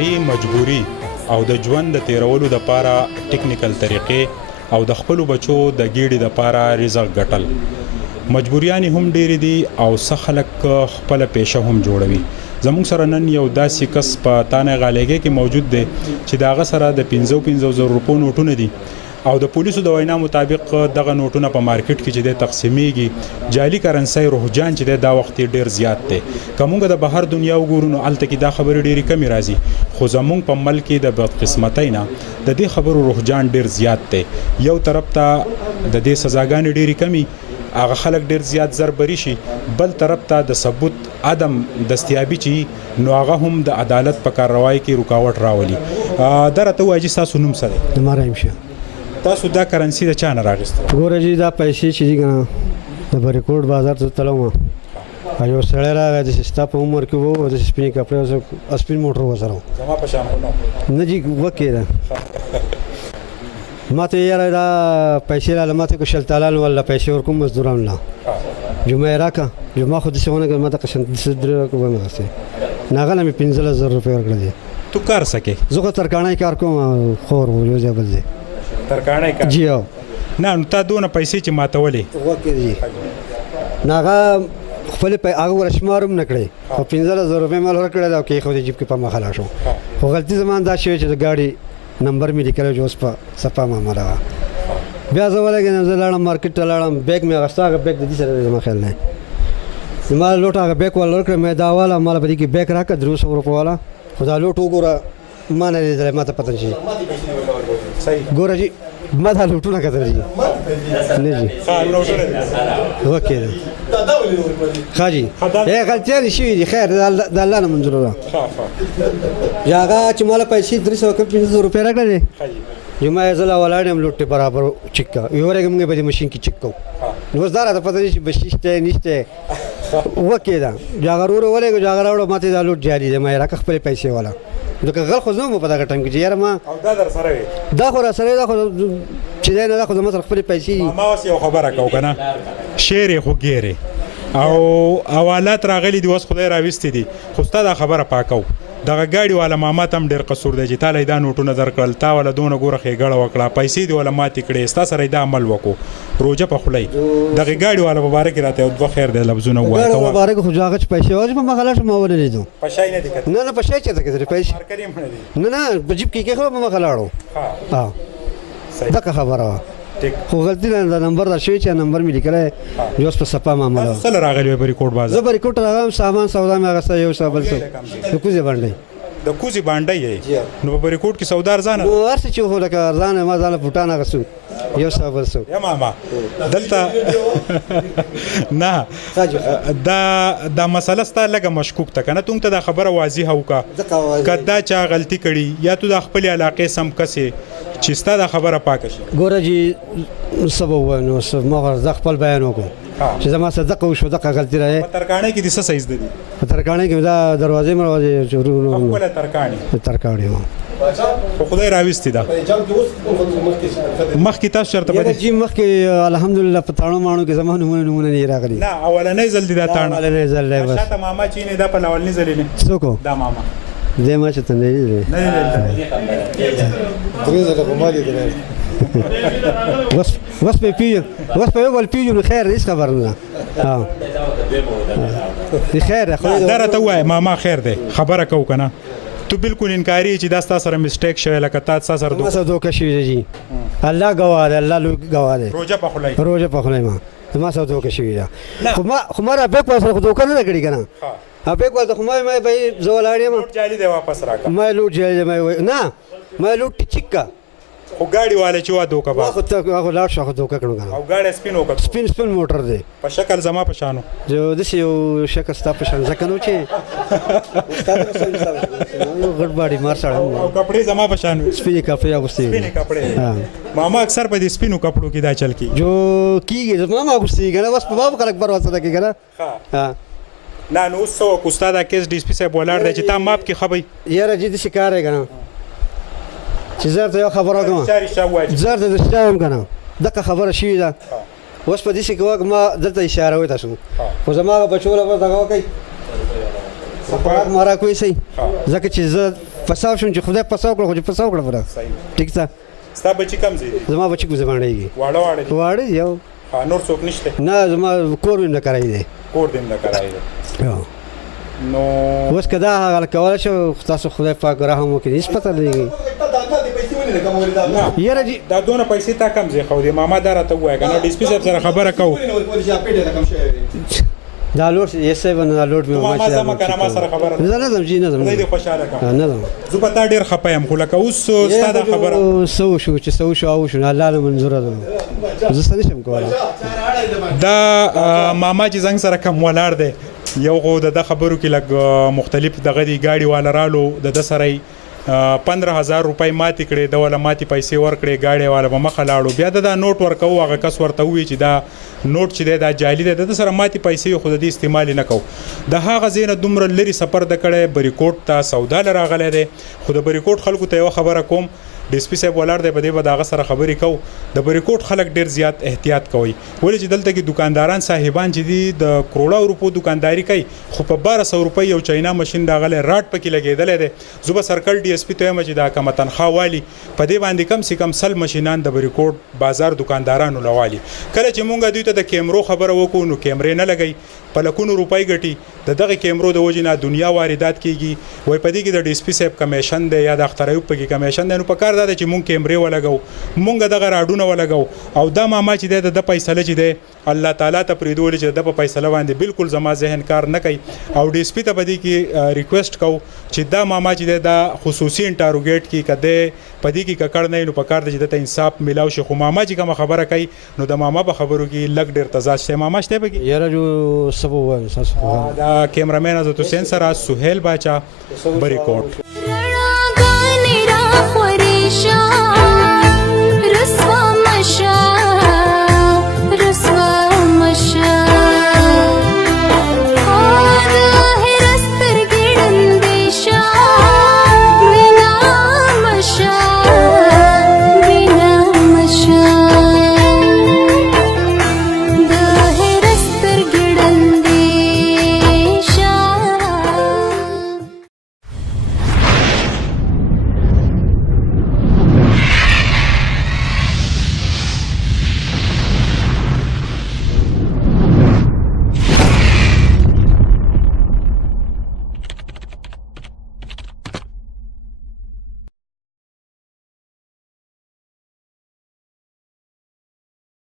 کاري مجبوري او د ژوند د تیرولو دپاره ټیکنیکل طریقې او د خپلو بچو د ګیډې دپاره رزق ګټل. مجبوریانې هم ډېرې دي او څه خلک خپله پیشه هم جوړوي. زموږ سره نن یو داسې کس په تانه غالیګۍ کې موجود دی چې د هغه سره د 55,000 روپو نوټونه دي او د پولیسو د وینا مطابق دغه نوټونه په مارکیټ کې چې دی تقسیمیږي. جعلي کرنسۍ رهجان چې دی دا وخت ډېر زیات دی. که موږ د بهر دنیا وګورو نو هلته کې دا خبرې ډېرې کمې راځي، خو زموږ په ملک کې د بدقسمتۍ نه د دې خبرو رهجان ډېر زیات دی. یو طرف ته د دې سزاګانې ډېرې کمي، هغه خلک ډېر زیات زر بری شي، بل طرف ته د ثبوت عدم دستیابي چې نو هغه هم د عدالت په کارروایي کې رکاوټ راولي. دا راته ووایه چې ستاسو نوم څه دی؟ زما رحیم شاه. تاسو دا کرنسي د چا نه راغېسته؟ ګوره جي دا پیسې چې دي که نه د بریکوټ بازار ته تلم، یو سړی راغی داسې ستا په عمر کې و، داسې سپینې کپړې سپین موټر ورسره و. زما په شان نه جي وکې ده ما ته یاره دا پیسې راله ما ته که شل تالان والله پیسې ورکوم مزدوران له جمعه یې راکړه. جمعه خو داسې ونه کړه، ما ته قشن داسې درې راکړه ومې غوښتې نه هغه نه مې 15,000 روپۍ ورکړه دي. تو کار څه کوې؟ زه خو ترکاڼی کار کوم، خور و یو ځای بل دی ترکاڼی کار؟ جی او. نه نو تا دونه پیسې چې ماتولې وکې دي نه هغه خپلې هغه ور شمار هم نه کړې، خو 15,000 روپۍ مال ورکړی ده او کې خو د جیب کې په مخه لا شو. خو غلطي زما دا شوې چې د ګاډي نمبر مې لیکلی چې اوس په صفا معامله وه. بیا زه ولګېدم، زه لاړم مارکیټ ته لاړم، بیګ مې اخېسته، هغه بیګ د دې سره دی زما خیال نه. زما لوټ هغه بیګ والا ورکړی، مې دا واله ما له په دې کې بیګ راکړه 300 روپو والا، خو دا لوټ وګوره ما نه لیدلی، ما ته پته نشي. ګوره جي ما دا لوټونه کتل جي نه جي وکې ده ښه جي غلطیانې شوي دي، خیر د الله نه منظور ده. هغه چې ما له پیسې 350 روپۍ راکړه دی، جمعه یې زه لا ولاړ یم لوټ برابر چک کړه، یورې موږ به د ماشین کې چک کوو. نو اوس دا راته پته نه شي به شته نشته وکې ده. هغه ورور ولېږه، هغه راوړه ما ته دا لوټ جاري دی، ما یې راکړه خپلې پیسې والا. لکه غل خو زه هم په دغه ټایم کې چې یاره ما دا در سره وي، دا خو را سره دا خو چې دی نه دا خو زما سره خپلې پیسې دي. ما اوس یو خبره کوو که نه، شعر یې خو ګیرې او حوالات راغلي دي، اوس خدای راویستې دي، خو ستا دا خبره پاکو. دغه ګاډي والا ماما ته هم ډېر قصور دی چې تا له یې دا نوټونه درکړل، تا والا دونه ګوره ښېګړه وکړه، پیسې دې والا ماتې کړې، ستا سره یې دا عمل وکړو، روژه په خوله یې. دغې ګاډي والا په باره کې راته یو دوه خیر دی لفظونه ووایه. ګاډي په باره کې خو هغه چې پیسې واچې په مخه لاړ شم، ما ونه لیدو. په شی نه دي کتلي؟ نه په شی چېرته کتلې پیسې؟ نه نه په جیب کې کېښود په مخه لاړو. دغه خبره وه، خو غلطي دا نمبر را شوی چې نمبر مې لیکلی چې اوس په صفا معامله وه. څه له راغلي وې بریکوټ بازار؟ زه بریکوټ راغلم، سامان سودا مې اخېسته، یو څه بل څه د کوزې بانډۍ. د کوزې بانډۍ یې؟ نو په بریکوټ کې سودا ارزانه؟ نو هر څه چې خو لکه ارزانه، ما ځان له بوټان اخېستو یو څه بل څه. یا ماما دلته نه دا مسله ستا لږه مشکوک ته که نه، ته دا خبره واضحه وکړه که دا چا غلطي کړي یا تو د خپلې علاقې سم کس یې چې ستا دا خبره پاکه شي. ګوره جي څه به ووایم نو ما خو زه خپل بیان وکړو چې زما څه دقه وشوه، دقه غلطي راځي. په ترکاڼۍ کې دې څه څه زده دي؟ په ترکاڼۍ کې دا دروازې مروازې خپله ترکاڼۍ؟ ترکاڼۍ وه، خو خدای راویستې ده. مخکې تاسو چېرته په دې جي مخکې الحمدلله په تاڼو ماڼو کې زما نومونه نه راغلي؟ نه اولنی ځل دي دا تاڼه؟ اولنی ځل دی بس. شاته ماما چې نه دا په اولني ځل یې څوک و؟ دا ماما دی ما چې ته نه لیدلی؟ نه لیدلی. 3 ځله خو ما لیدلی. اوس په پیژنو، اوس په یو بل پیژنو، خیر هېڅ خبر نه ده. خیر دا راته ووایه ماما خیر دی، خبره کوو که نه؟ تو بالکل انکاري چې دا ستا سره مسټیک شوی، لکه تا ستا سره ما سره دوکه شوې ده جي، الله ګواه دی، الله لوی ګواه دی. روژه په خوله یې؟ روژه په خوله یې ما سره دوکه شوې ده. خو ما را بیک وال سره خو دوکه نه ده کړې که نه، بیک وال ته خو ما یې زه ولاړ یم، لوټ جالي دی واپس راکړه. ما یې لوټ جالي دی، نه ما یې لوټ ټیچک کا، خو ګاډي والا چې وا دوکه باز هغه لاړ شو، هغه دوکه کړو که نه. او ګاډی سپین وکړ؟ سپین موټر دی، په شکل زما په شانو. داسې یو شکل ستا په شان ځکه نو چې یو غټ باډي مار سړی او کپړې زما په شان وي، سپینې کپړې اغوستې وي. سپینې کپړې ماما اکثر په دې سپینو کپړو کې دا چل کېږي جو کېږي، ماما اغوستې که نه، بس په باب خلک بر وسته کې که نه. نه نو اوس څه وکړو؟ ستا دا کیس ډي اس پي صاحب ولاړ دی چې تا ماپ کې ښه وی؟ یاره جي داسې کار دی که نه چې زه درته یو خبره وکړم، زه درته رښتیا وایم که نه، دغه خبره شوې ده. اوس په داسې کې وکړه ما دلته اشاره وی تاسو، خو زما هغه بچو له بس دغه وکړئ، خوراک ما راکوئ صحیح، ځکه چې زه پساو شون چې خدای پساو کړ خو چې پساو کړ فرا صحیح ټیک ده ستا بچی کم زی دي زما بچی کو زمانډيږي واړه دي واړه یو نور څوک نشته نه زما کور ویم نه کرای دی کور دې نه کرای نو اوس کدا هغه کول شو تاسو خدای پاک رحم وکړي هیڅ پته نه لګي یاره جی دا دونه پیسې تا کم زی خو دې ماما دره ته وای کنه ډی سپی صاحب سره خبره کو دا لوډ یې سیو نه لوډ می ماما زما کنه ما سره خبره نه نه زم جی نه زم دې خوشاله کوم نه زم زه په تا ډیر خپایم خو لکه اوس ستاسو خبره سو شو چې سو شو او شو الله له منظور ده زه سره شم کوله دا ماما چې زنګ سره کم ولاړ دی یو غو د خبرو کې لګ مختلف دغه دی گاډي والا رالو د سره 15000 روپۍ ماتې کړې د ولا ماتې پیسې ورکړې گاډي والا به مخه لاړو بیا د نوٹ ورکو هغه کس ورته وی چې دا نوٹ چې دا جعلي ده د سره ماتې پیسې خو د استعمال نه کو د هغه زینه دومره لري سفر د کړه بریکوټ ته سودا لراغله ده خو د بریکوټ خلکو ته یو خبره کوم ډی سپی صاحب ولر دی په دې به داغه سره خبرې کو د بریکوټ خلک ډیر زیات احتیاط کوي ولې چې دلته کې دکانداران صاحبان چې دي د کروڑو روپو دکانداری کوي خو په 1200 روپۍ یو چاینا ماشين داغله راټ پکې لګیدل دي زوبه سرکل ډی اس پی ته مچ دا کم تنخواه والی په دې باندې کم سي کم سل ماشينان د بریکوټ بازار دکاندارانو لوالي کله چې مونږ دوی ته د کیمرو خبره وکړو نو کیمرې نه لګي په لکونو روپۍ ګټي دغه کیمرو د وجنه دنیا واردات کیږي وای په دې کې د ډی اس پی صاحب کمیشن دی یا د اخترایو په کمیشن دی نو په کار دا چې مونږ کیمرې ولګو مونږ دغه راډونه ولګو او دا ماما چې د فیصله چې دی الله تعالی ته پریدول چې د فیصله باندې بالکل زما ذهن کار نه کوي او ډی اس پی ته بدی کې ریکوست کو چې دا ماما چې د خصوصي انټروګیټ کی کده پدې کې ککړ نه نو په کار د انصاف ملاو شي خو ماما چې کوم خبره کوي نو د ماما په خبرو کې لګ ډیر تضاد شته ماما شته به یاره جو سبو وای دا کیمرامین از تو سنسر از سهیل باچا بریکوټ